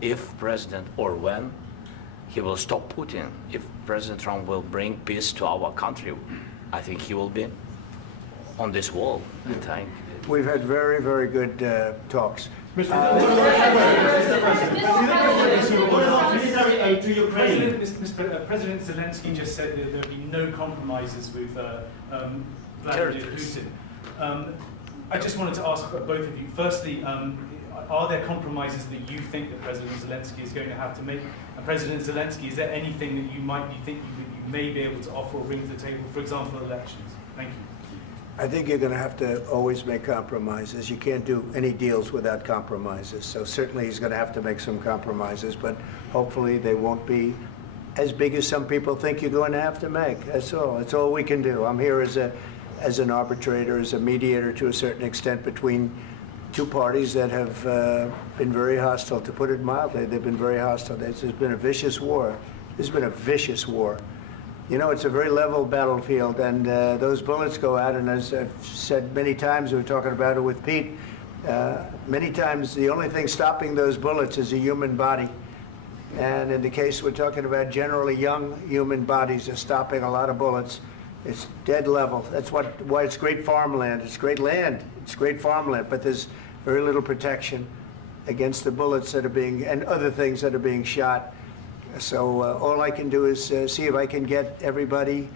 If President, or when, he will stop Putin, if President Trump will bring peace to our country, I think he will be on this wall, I think. We've had very, very good talks. Mr. President, to Ukraine. President Zelinsky just said that there would be no compromises with Vladimir Putin. I just wanted to ask both of you. Firstly, are there compromises that you think that President Zelinsky is going to have to make? And President Zelinsky, is there anything that you think you may be able to offer or bring to the table, for example, elections? Thank you. I think you're going to have to always make compromises. You can't do any deals without compromises. So certainly he's going to have to make some compromises, but hopefully they won't be as big as some people think you're going to have to make. That's all. That's all we can do. I'm here as an arbitrator, as a mediator to a certain extent between two parties that have been very hostile, to put it mildly. They've been very hostile. There's been a vicious war. There's been a vicious war. You know, it's a very level battlefield, and those bullets go out, and as I've said many times, we were talking about it with Pete, many times the only thing stopping those bullets is a human body. And in the case we're talking about, generally young human bodies are stopping a lot of bullets. It's dead level. That's why it's great farmland. It's great land. It's great farmland, but there's very little protection against the bullets that are being, and other things that are being shot. So all I can do is see if I can get everybody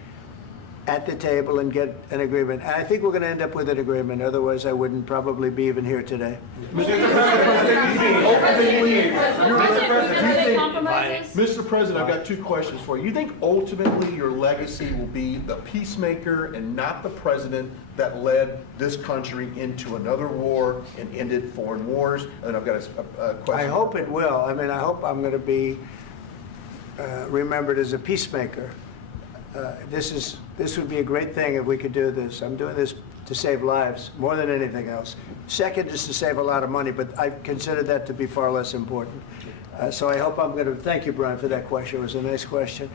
at the table and get an agreement. And I think we're going to end up with an agreement. Otherwise, I wouldn't probably be even here today. Mr. President, I've got two questions for you. You think ultimately your legacy will be the peacemaker and not the president that led this country into another war and ended foreign wars? And I've got a question. I hope it will. I mean, I hope I'm going to be remembered as a peacemaker. This would be a great thing if we could do this. I'm doing this to save lives more than anything else. Second is to save a lot of money, but I consider that to be far less important. So I hope I'm going to, thank you, Brian, for that question. It was a nice question.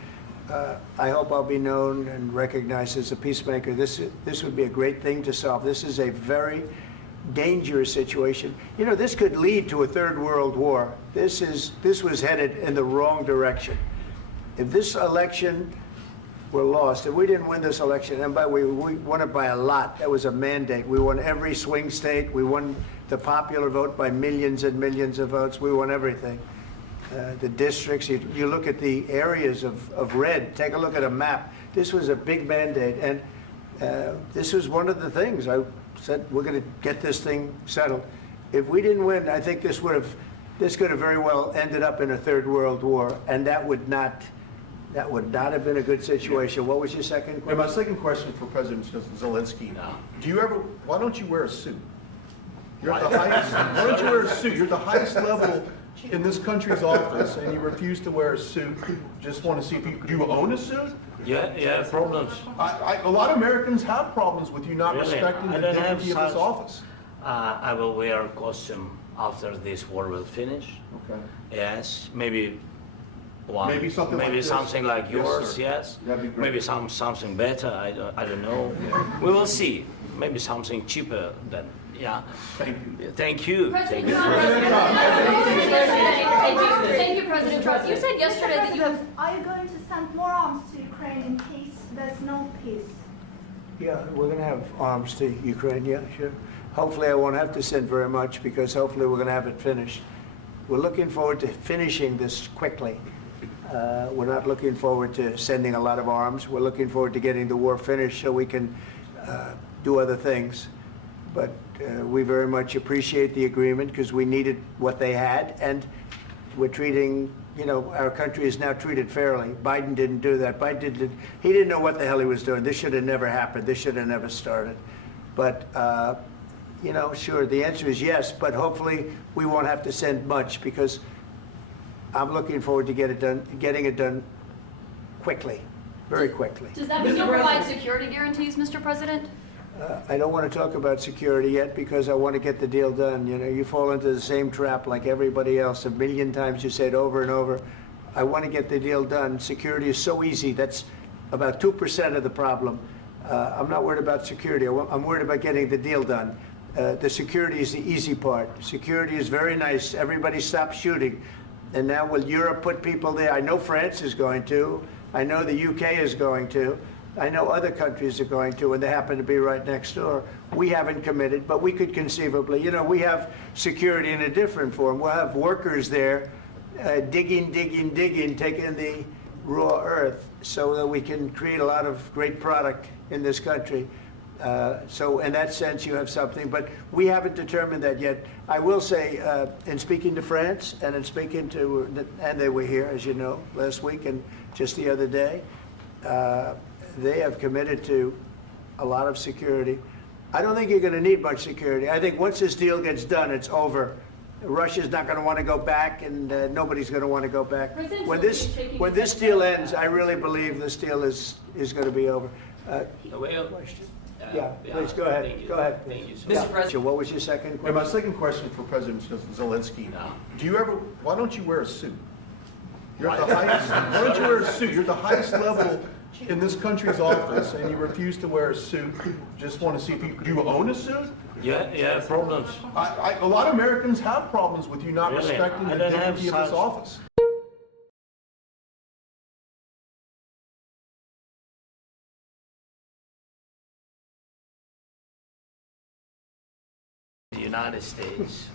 I hope I'll be known and recognized as a peacemaker. This would be a great thing to solve. This is a very dangerous situation. You know, this could lead to a third world war. This was headed in the wrong direction. If this election were lost, if we didn't win this election, and we won it by a lot, that was a mandate. We won every swing state. We won the popular vote by millions and millions of votes. We won everything. The districts, you look at the areas of red, take a look at a map. This was a big mandate, and this was one of the things. I said, we're going to get this thing settled. If we didn't win, I think this could have very well ended up in a third world war, and that would not have been a good situation. What was your second question? And my second question for President Zelinsky, why don't you wear a suit? You're at the highest, why don't you wear a suit? You're at the highest level in this country's office, and you refuse to wear a suit. Just want to see if do you own a suit? Yeah, problems. A lot of Americans have problems with you not respecting the dignity of this office. I will wear a costume after this war will finish. Okay. Yes, maybe something like yours. Yes, That'd be great. Maybe something better. I don't know. We will see. Maybe something cheaper than. Yeah. Thank you. Thank you. Thank you, President Trump. You said yesterday that you have. Are you going to send more arms to Ukraine in case there's no peace? Yeah, we're going to have arms to Ukraine. Yeah, sure. Hopefully, I won't have to send very much because hopefully we're going to have it finished. We're looking forward to finishing this quickly. We're not looking forward to sending a lot of arms. We're looking forward to getting the war finished so we can do other things. But we very much appreciate the agreement because we needed what they had, and we're treating, you know, our country is now treated fairly. Biden didn't do that. He didn't know what the hell he was doing. This should have never happened. This should have never started. But, you know, sure, the answer is yes, but hopefully we won't have to send much because I'm looking forward to getting it done quickly, very quickly. Does that mean you'll provide security guarantees, Mr. President? I don't want to talk about security yet because I want to get the deal done. You know, you fall into the same trap like everybody else. A million times you say it over and over. I want to get the deal done. Security is so easy. That's about 2% of the problem. I'm not worried about security. I'm worried about getting the deal done. The security is the easy part. Security is very nice. Everybody stopped shooting. And now will Europe put people there? I know France is going to. I know the UK is going to. I know other countries are going to, and they happen to be right next door. We haven't committed, but we could conceivably. You know, we have security in a different form. We'll have workers there digging, taking the raw earth so that we can create a lot of great product in this country. So in that sense, you have something, but we haven't determined that yet. I will say, in speaking to France and in speaking to, and they were here, as you know, last week and just the other day, they have committed to a lot of security. I don't think you're going to need much security. I think once this deal gets done, it's over. Russia's not going to want to go back, and nobody's going to want to go back. When this deal ends, I really believe this deal is going to be over. Question? Yeah, please go ahead. Go ahead. Thank you so Yeah. much. So what was your second And question? my second question for President Zelensky, why don't you wear a suit? You're at the highest, why don't you wear a suit? You're at the highest level in this country's office, and you refuse to wear a suit. Just want to see if do you own a suit? Yeah, problems. A lot of Americans have problems with you not Really? respecting I the don't have dignity of this such- office. The United States